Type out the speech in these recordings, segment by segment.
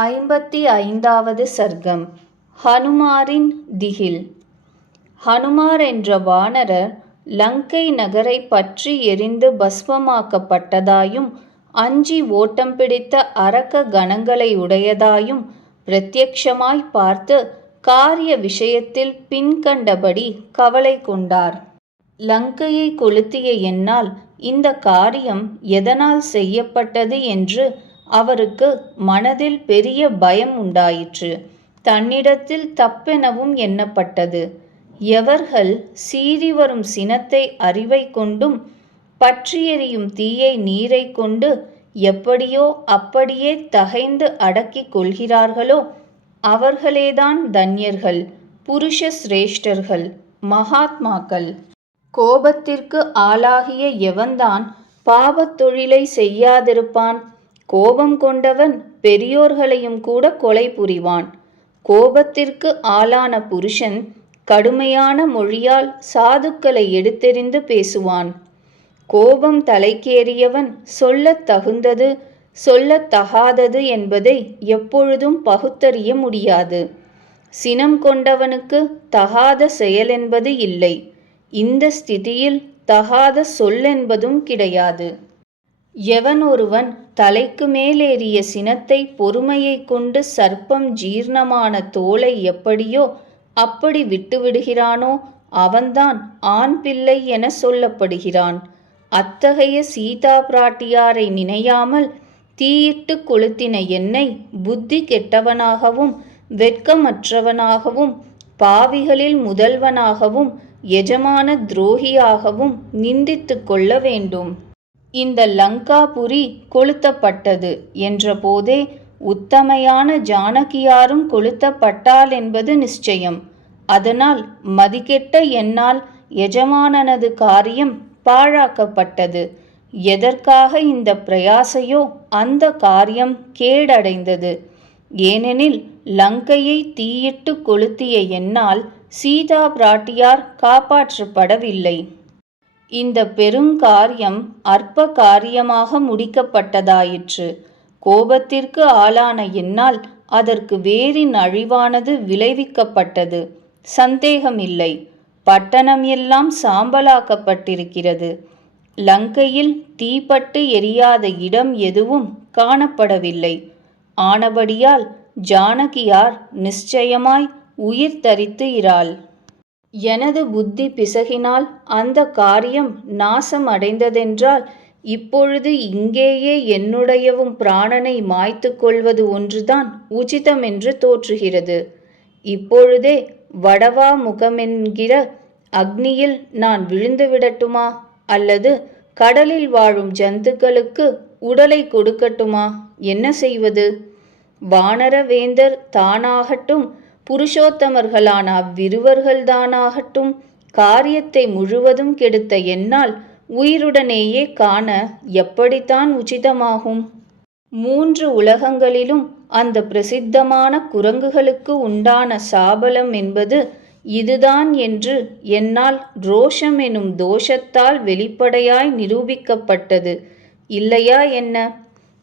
55வது சர்க்கம். ஹனுமாரின் திகில். ஹனுமார் என்ற வானரர் லங்கை நகரை பற்றி எரிந்து பஸ்மமாக்கப்பட்டதாயும் அஞ்சி ஓட்டம் பிடித்த அரக்க கணங்களை உடையதாயும் பிரத்யக்ஷமாய் பார்த்து காரிய விஷயத்தில் பின்கண்டபடி கவலை கொண்டார். லங்கையை கொளுத்திய என்னால் இந்த காரியம் எதனால் செய்யப்பட்டது என்று அவருக்கு மனதில் பெரிய பயம் உண்டாயிற்று. தன்னிடத்தில் தப்பெனவும் எண்ணப்பட்டது. எவர்கள் சீறி வரும் சினத்தை அறிவை கொண்டும் பற்றி எரியும் தீயை நீரை கொண்டு எப்படியோ அப்படியே தகைந்து அடக்கிக் கொள்கிறார்களோ அவர்களேதான் தன்யர்கள், புருஷ சிரேஷ்டர்கள், மகாத்மாக்கள். கோபத்திற்கு ஆளாகிய எவன்தான் பாவத் தொழிலை செய்யாதிருப்பான்? கோபம் கொண்டவன் பெரியோர்களையும் கூட கொலை புரிவான். கோபத்திற்கு ஆளான புருஷன் கடுமையான மொழியால் சாதுக்களை எடுத்தெறிந்து பேசுவான். கோபம் தலைக்கேறியவன் சொல்லத் தகுந்தது சொல்லத் தகாதது என்பதை எப்பொழுதும் பகுத்தறிய முடியாது. சினம் கொண்டவனுக்கு தகாத செயலென்பது இல்லை. இந்த ஸ்திதியில் தகாத சொல்லென்பதும் கிடையாது. எவன் ஒருவன் தலைக்கு மேலேறிய சினத்தை பொறுமையை கொண்டு சர்ப்பம் ஜீர்ணமான தோலை எப்படியோ அப்படி விட்டுவிடுகிறானோ அவன்தான் ஆண் பிள்ளை என சொல்லப்படுகிறான். அத்தகைய சீதா பிராட்டியாரை நினையாமல் தீயிட்டு கொளுத்தின என்னை புத்தி கெட்டவனாகவும் வெட்கமற்றவனாகவும் பாவிகளில் முதல்வனாகவும் எஜமான துரோகியாகவும் நிந்தித்து கொள்ள வேண்டும். இந்த லங்காபுரி கொளுத்தப்பட்டது என்ற போதே உத்தமையான ஜானகியாரும் கொளுத்தப்பட்டாள் என்பது நிச்சயம். அதனால் மதிக்கெட்ட என்னால் எஜமானனது காரியம் பாழாக்கப்பட்டது. எதற்காக இந்த பிரயாசையோ அந்த காரியம் கேடடைந்தது. ஏனெனில் லங்கையை தீயிட்டு கொளுத்திய என்னால் சீதா பிராட்டியார் காப்பாற்றப்படவில்லை. இந்த பெருங்காரியம் அற்ப காரியமாக முடிக்கப்பட்டதாயிற்று. கோபத்திற்கு ஆளான என்னால் அதற்கு வேரின் அழிவானது விளைவிக்கப்பட்டது. சந்தேகமில்லை. பட்டணம் எல்லாம் சாம்பலாக்கப்பட்டிருக்கிறது. லங்கையில் தீப்பட்டு எரியாத இடம் எதுவும் காணப்படவில்லை. ஆனபடியால் ஜானகியார் நிச்சயமாய் உயிர் தரித்து இராள். எனது புத்தி பிசகினால் அந்த காரியம் நாசம் அடைந்ததென்றால் இப்பொழுது இங்கேயே என்னுடையவும் பிராணனை மாய்த்து கொள்வது ஒன்றுதான் உச்சிதமென்று தோற்றுகிறது. இப்பொழுதே வடவா முகமென்கிற அக்னியில் நான் விழுந்து விடட்டுமா? அல்லது கடலில் வாழும் ஜந்துக்களுக்கு உடலை கொடுக்கட்டுமா? என்ன செய்வது? வானரவேந்தர் தானாகட்டும் புருஷோத்தமர்களான அவ்விருவர்கள்தானாகட்டும் காரியத்தை முழுவதும் கெடுத்த என்னால் உயிருடனேயே காண எப்படித்தான் உச்சிதமாகும்? 3 உலகங்களிலும் அந்த பிரசித்தமான குரங்குகளுக்கு உண்டான சாபலம் என்பது இதுதான் என்று என்னால் ரோஷம் எனும் தோஷத்தால் வெளிப்படையாய் நிரூபிக்கப்பட்டது இல்லையா என்ன?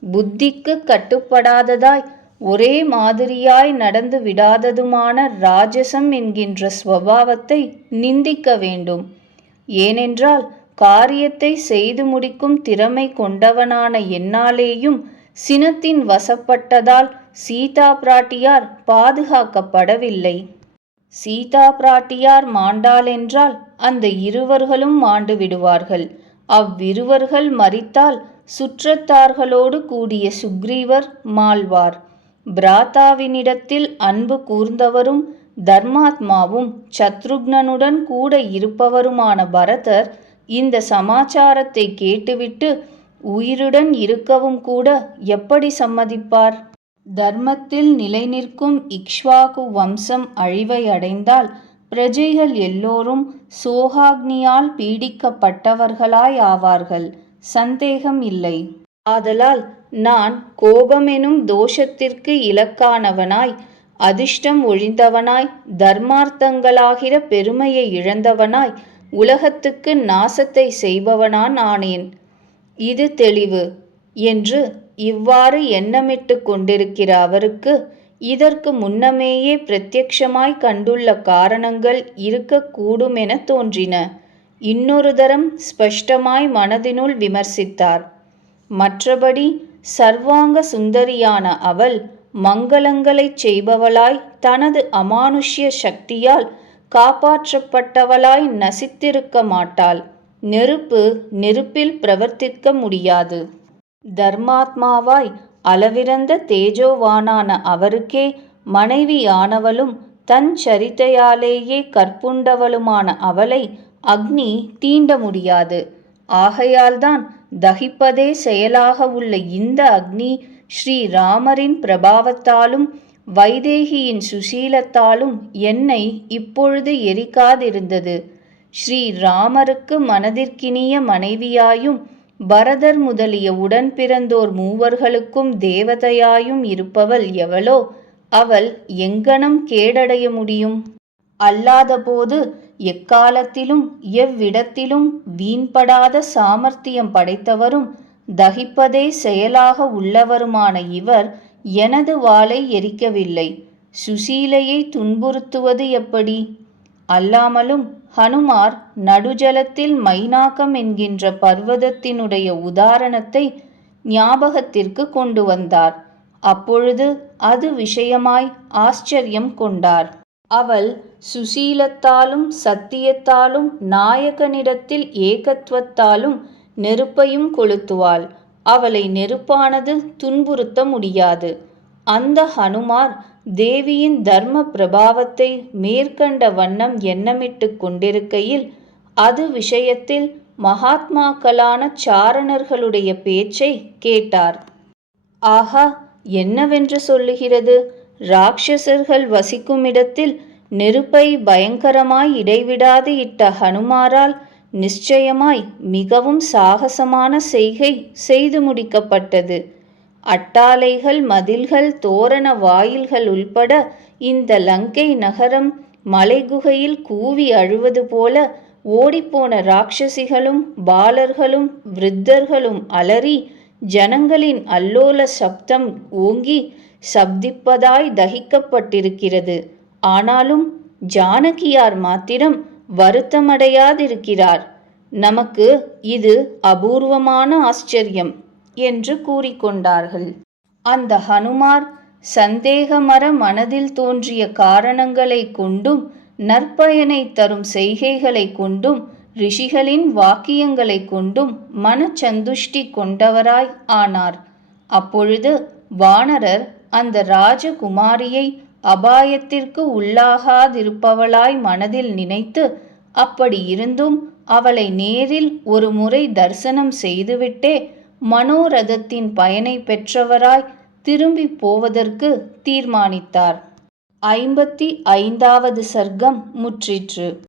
புத்திக்கு கட்டுப்படாததாய் ஒரே மாதிரியாய் நடந்து விடாததுமான ராஜசம் என்கின்ற ஸ்வபாவத்தை நிந்திக்க வேண்டும். ஏனென்றால் காரியத்தை செய்து முடிக்கும் திறமை கொண்டவனான என்னாலேயும் சினத்தின் வசப்பட்டதால் சீதா பிராட்டியார் பாதுகாக்கப்படவில்லை. சீதா பிராட்டியார் மாண்டாளென்றால் அந்த இருவர்களும் மாண்டு விடுவார்கள். அவ்விருவர்கள் மரித்தால் சுற்றத்தார்களோடு கூடிய சுக்ரீவர் மாள்வார். பிராத்தாவினிடத்தில் அன்பு கூர்ந்தவரும் தர்மாத்மாவும் சத்ருக்னனுடன் கூட இருப்பவருமான பரதர் இந்த சமாச்சாரத்தை கேட்டுவிட்டு உயிருடன் இருக்கவும் கூட எப்படி சம்மதிப்பார்? தர்மத்தில் நிலை நிற்கும் இக்ஷ்வாகு வம்சம் அழிவை அடைந்தால் பிரஜைகள் எல்லோரும் சோகாக்னியால் பீடிக்கப்பட்டவர்களாய் ஆவார்கள். சந்தேகம் இல்லை. ஆதலால் நான் கோபமெனும் தோஷத்திற்கு இலக்கானவனாய் அதிர்ஷ்டம் ஒழிந்தவனாய் தர்மார்த்தங்களாகிற பெருமையை இழந்தவனாய் உலகத்துக்கு நாசத்தை செய்பவனான் ஆனேன். இது தெளிவு என்று இவ்வாறு எண்ணமிட்டு கொண்டிருக்கிற அவருக்கு இதற்கு முன்னமேயே பிரத்யக்ஷமாய் கண்டுள்ள காரணங்கள் இருக்கக்கூடுமென தோன்றின. இன்னொரு தரம் ஸ்பஷ்டமாய் மனதினுள் விமர்சித்தார். மற்றபடி சர்வாங்க சுந்தரியான அவள் மங்களங்களைச் செய்பவளாய் தனது அமானுஷ்ய சக்தியால் காப்பாற்றப்பட்டவளாய் நசித்திருக்க மாட்டாள். நெருப்பு நெருப்பில் பிரவர்த்திக்க முடியாது. தர்மாத்மாவாய் அளவிறந்த தேஜோவானான அவருக்கே மனைவியானவளும் தன் சரித்தையாலேயே கற்புண்டவளுமான அவளை அக்னி தீண்ட முடியாது. ஆகையால்தான் தகிப்பதே செயலாக உள்ள இந்த அக்னி ஸ்ரீராமரின் பிரபாவத்தாலும் வைதேகியின் சுசீலத்தாலும் என்னை இப்பொழுது எரிக்காதிருந்தது. ஸ்ரீராமருக்கு மனதிற்கினிய மனைவியாயும் பரதர் முதலிய உடன் பிறந்தோர் மூவர்களுக்கும் தேவதையாயும் இருப்பவள் எவளோ அவள் எங்கனம் கேடடைய முடியும்? அல்லாதபோது எக்காலத்திலும் எவ்விடத்திலும் வீண்படாத சாமர்த்தியம் படைத்தவரும் தகிப்பதே செயலாக உள்ளவருமான இவர் எனது வாளை எரிக்கவில்லை. சுசீலையை துன்புறுத்துவது எப்படி? அல்லாமலும் ஹனுமார் நடுஜலத்தில் மைனாகம் என்கின்ற பர்வதத்தினுடைய உதாரணத்தை ஞாபகத்திற்கு கொண்டு வந்தார். அப்பொழுது அது விஷயமாய் ஆச்சரியம் கொண்டார். அவள் சுசீலத்தாலும் சத்தியத்தாலும் நாயகனிடத்தில் ஏகத்துவத்தாலும் நெருப்பையும் கொளுத்துவாள். அவளை நெருப்பானது துன்புறுத்த முடியாது. அந்த ஹனுமார் தேவியின் தர்ம பிரபாவத்தை மேற்கண்ட வண்ணம் எண்ணமிட்டு கொண்டிருக்கையில் அது விஷயத்தில் மகாத்மாக்களான சாரணர்களுடைய பேச்சை கேட்டார். ஆஹா, என்னவென்று சொல்லுகிறது? ராட்சசர்கள் வசிக்குமிடத்தில் நெருப்பை பயங்கரமாய் இடைவிடாது இட்ட ஹனுமாரால் நிச்சயமாய் மிகவும் சாகசமான செய்கை செய்து முடிக்கப்பட்டது. அட்டாளைகள், மதில்கள், தோரண வாயில்கள் உள்பட இந்த லங்கை நகரம் மலைகுகையில் கூவி அழுவது போல ஓடிப்போன ராட்சசிகளும் பாலர்களும் விருத்தர்களும் அலறி ஜனங்களின் அல்லோல சப்தம் ஓங்கி சப்திப்பதாய் தகிக்கப்பட்டிருக்கிறது. ஆனாலும் ஜானகியார் மாத்திரம் வருத்தமடையாதிருக்கிறார். நமக்கு இது அபூர்வமான ஆச்சரியம் என்று கூறிக்கொண்டார்கள். அந்த ஹனுமார் சந்தேகமற மனதில் தோன்றிய காரணங்களை கொண்டும் நற்பயனை தரும் செய்கைகளை கொண்டும் ரிஷிகளின் வாக்கியங்களை கொண்டும் மனச்சந்துஷ்டி கொண்டவராய் ஆனார். அப்பொழுது வானரர் அந்த ராஜகுமாரியை அபாயத்திற்கு உள்ளாகாதிருப்பவளாய் மனதில் நினைத்து, அப்படி இருந்தும் அவளை நேரில் ஒரு முறை தரிசனம் செய்துவிட்டே மனோரதத்தின் பயனை பெற்றவராய் திரும்பி போவதற்கு தீர்மானித்தார். 55வது சர்க்கம் முற்றிற்று.